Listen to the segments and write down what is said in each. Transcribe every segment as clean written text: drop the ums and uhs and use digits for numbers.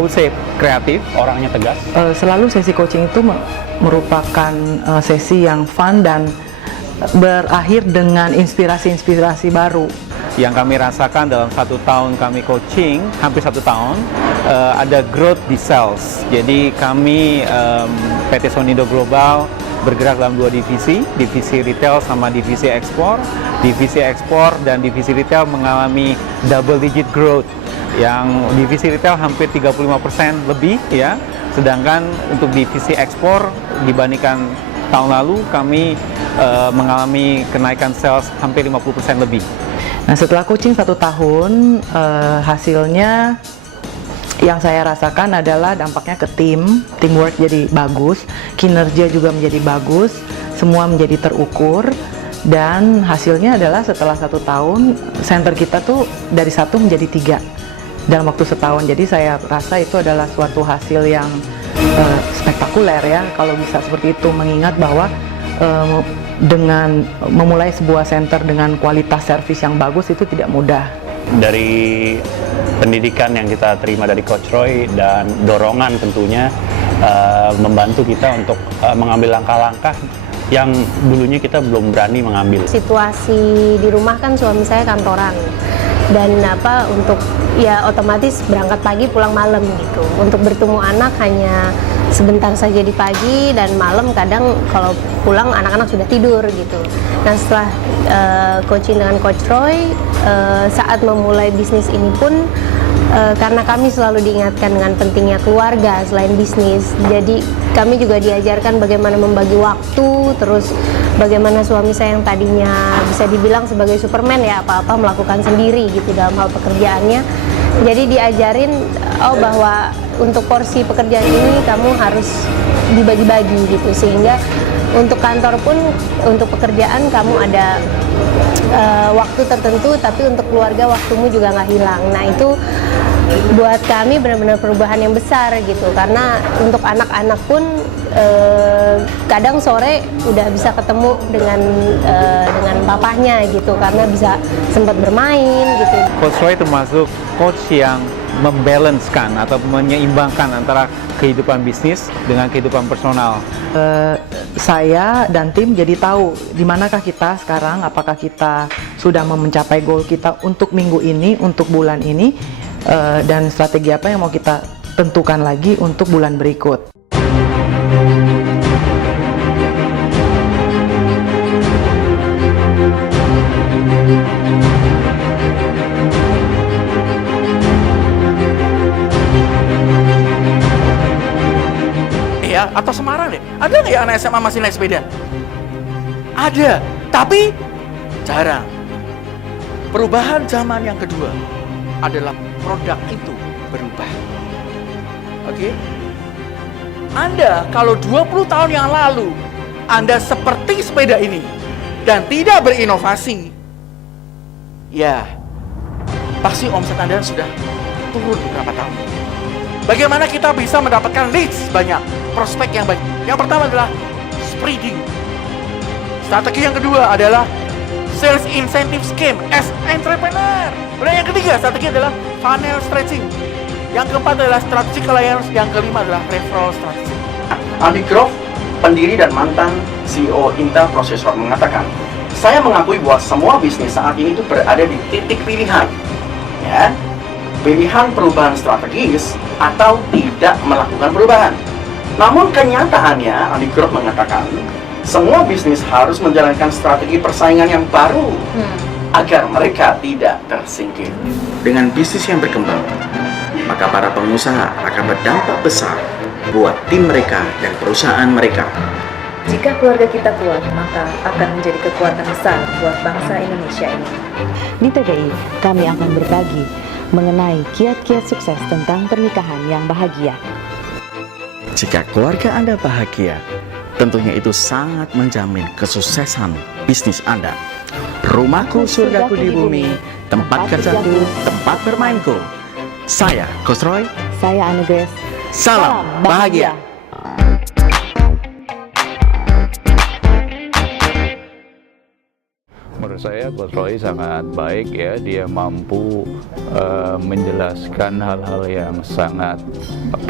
I would say kreatif, orangnya tegas. Selalu sesi coaching itu merupakan sesi yang fun dan berakhir dengan inspirasi-inspirasi baru. Yang kami rasakan dalam 1 tahun kami coaching, hampir 1 tahun, ada growth di sales. Jadi kami PT Sonindo Global bergerak dalam 2 divisi retail sama divisi ekspor. Divisi ekspor dan divisi retail mengalami double digit growth. Yang divisi retail hampir 35% lebih ya. Sedangkan untuk divisi ekspor dibandingkan tahun lalu kami mengalami kenaikan sales hampir 50% lebih. Nah, setelah coaching 1 tahun, hasilnya yang saya rasakan adalah dampaknya ke teamwork jadi bagus, kinerja juga menjadi bagus, semua menjadi terukur, dan hasilnya adalah setelah 1 tahun, center kita tuh dari 1 menjadi 3 dalam waktu setahun. Jadi saya rasa itu adalah suatu hasil yang spektakuler ya, kalau bisa seperti itu, mengingat bahwa dengan memulai sebuah center dengan kualitas servis yang bagus itu tidak mudah. Dari pendidikan yang kita terima dari Coach Roy dan dorongan tentunya membantu kita untuk mengambil langkah-langkah yang dulunya kita belum berani mengambil. Situasi di rumah kan suami saya kantoran dan untuk ya otomatis berangkat pagi pulang malam gitu. Untuk bertemu anak hanya sebentar saja di pagi dan malam, kadang kalau pulang anak-anak sudah tidur gitu. Nah, setelah coaching dengan Coach Roy, saat memulai bisnis ini pun karena kami selalu diingatkan dengan pentingnya keluarga selain bisnis, jadi kami juga diajarkan bagaimana membagi waktu, terus bagaimana suami saya yang tadinya bisa dibilang sebagai Superman ya, apa-apa melakukan sendiri gitu dalam hal pekerjaannya, jadi diajarin bahwa untuk porsi pekerjaan ini kamu harus dibagi-bagi gitu, sehingga untuk kantor pun, untuk pekerjaan kamu ada waktu tertentu, tapi untuk keluarga waktumu juga nggak hilang. Nah, itu buat kami benar-benar perubahan yang besar gitu, karena untuk anak-anak pun kadang sore udah bisa ketemu dengan papahnya gitu, karena bisa sempat bermain gitu. Coach Roy termasuk coach yang membalancekan atau menyeimbangkan antara kehidupan bisnis dengan kehidupan personal. Saya dan tim jadi tahu di manakah kita sekarang, apakah kita sudah mencapai goal kita untuk minggu ini, untuk bulan ini, dan strategi apa yang mau kita tentukan lagi untuk bulan berikut. Ya, atau Semarang deh. Ada nggak ya anak SMA masih naik sepeda? Ada, tapi jarang. Perubahan zaman yang kedua adalah produk itu berubah. Oke? Anda kalau 20 tahun yang lalu Anda seperti sepeda ini dan tidak berinovasi, ya pasti omset Anda sudah turun beberapa tahun. Bagaimana kita bisa mendapatkan leads banyak, prospek yang banyak? Yang pertama adalah spreading. Strategi yang kedua adalah sales incentive scheme as entrepreneur. Dan yang ketiga strategi adalah funnel stretching. Yang keempat adalah strategic alliance. Yang kelima adalah referral strategy. Andy Grove, pendiri dan mantan CEO Intel Processor, mengatakan, saya mengakui bahwa semua bisnis saat ini itu berada di titik pilihan, ya, pilihan perubahan strategis atau tidak melakukan perubahan. Namun kenyataannya, Andy Grove mengatakan, semua bisnis harus menjalankan strategi persaingan yang baru agar mereka tidak tersingkir. Dengan bisnis yang berkembang, maka para pengusaha akan berdampak besar buat tim mereka dan perusahaan mereka. Jika keluarga kita kuat, maka akan menjadi kekuatan besar buat bangsa Indonesia ini. Di TDI, kami akan berbagi mengenai kiat-kiat sukses tentang pernikahan yang bahagia. Jika keluarga Anda bahagia, tentunya itu sangat menjamin kesuksesan bisnis Anda. Rumahku, surgaku di bumi, tempat kerjaku, tempat bermainku. Saya, Coach Roy. Saya Anu Grace. Salam bahagia. menurut saya Coach Roy sangat baik ya, dia mampu menjelaskan hal-hal yang sangat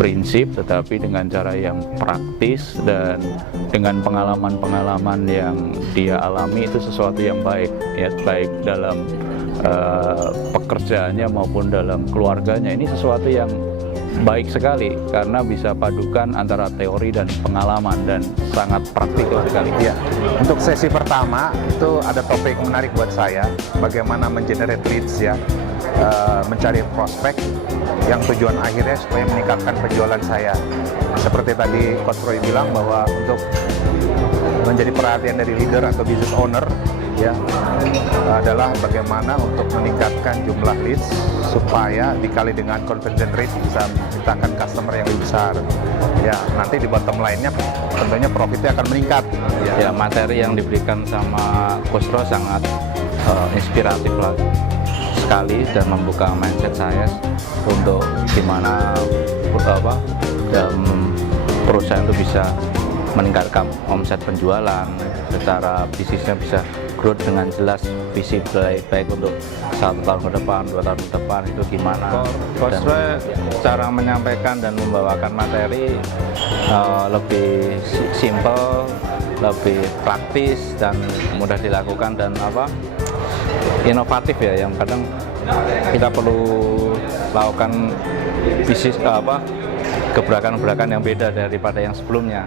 prinsip tetapi dengan cara yang praktis dan dengan pengalaman-pengalaman yang dia alami, itu sesuatu yang baik ya, baik dalam pekerjaannya maupun dalam keluarganya. Ini sesuatu yang baik sekali karena bisa padukan antara teori dan pengalaman dan sangat praktikal sekali. Ya, untuk sesi pertama itu ada topik menarik buat saya, bagaimana mengenerate leads ya, mencari prospek yang tujuan akhirnya supaya meningkatkan penjualan saya. Seperti tadi Coach Roy bilang bahwa untuk menjadi perhatian dari leader atau business owner ya adalah bagaimana untuk meningkatkan jumlah leads supaya dikali dengan conversion rate bisa menciptakan customer yang lebih besar. Ya, nanti di bottom line-nya tentunya profitnya akan meningkat. Ya, materi yang diberikan sama Coach Roy sangat inspiratif lah sekali dan membuka mindset saya untuk gimana dalam perusahaan itu bisa meningkatkan omset penjualan, secara bisnisnya bisa growth dengan jelas, visi baik untuk 1 tahun ke depan, 2 tahun ke depan itu gimana. Coach Roy cara menyampaikan dan membawakan materi lebih simple, lebih praktis dan mudah dilakukan dan inovatif ya, yang kadang kita perlu lakukan bisnis gebrakan-gebrakan yang beda daripada yang sebelumnya.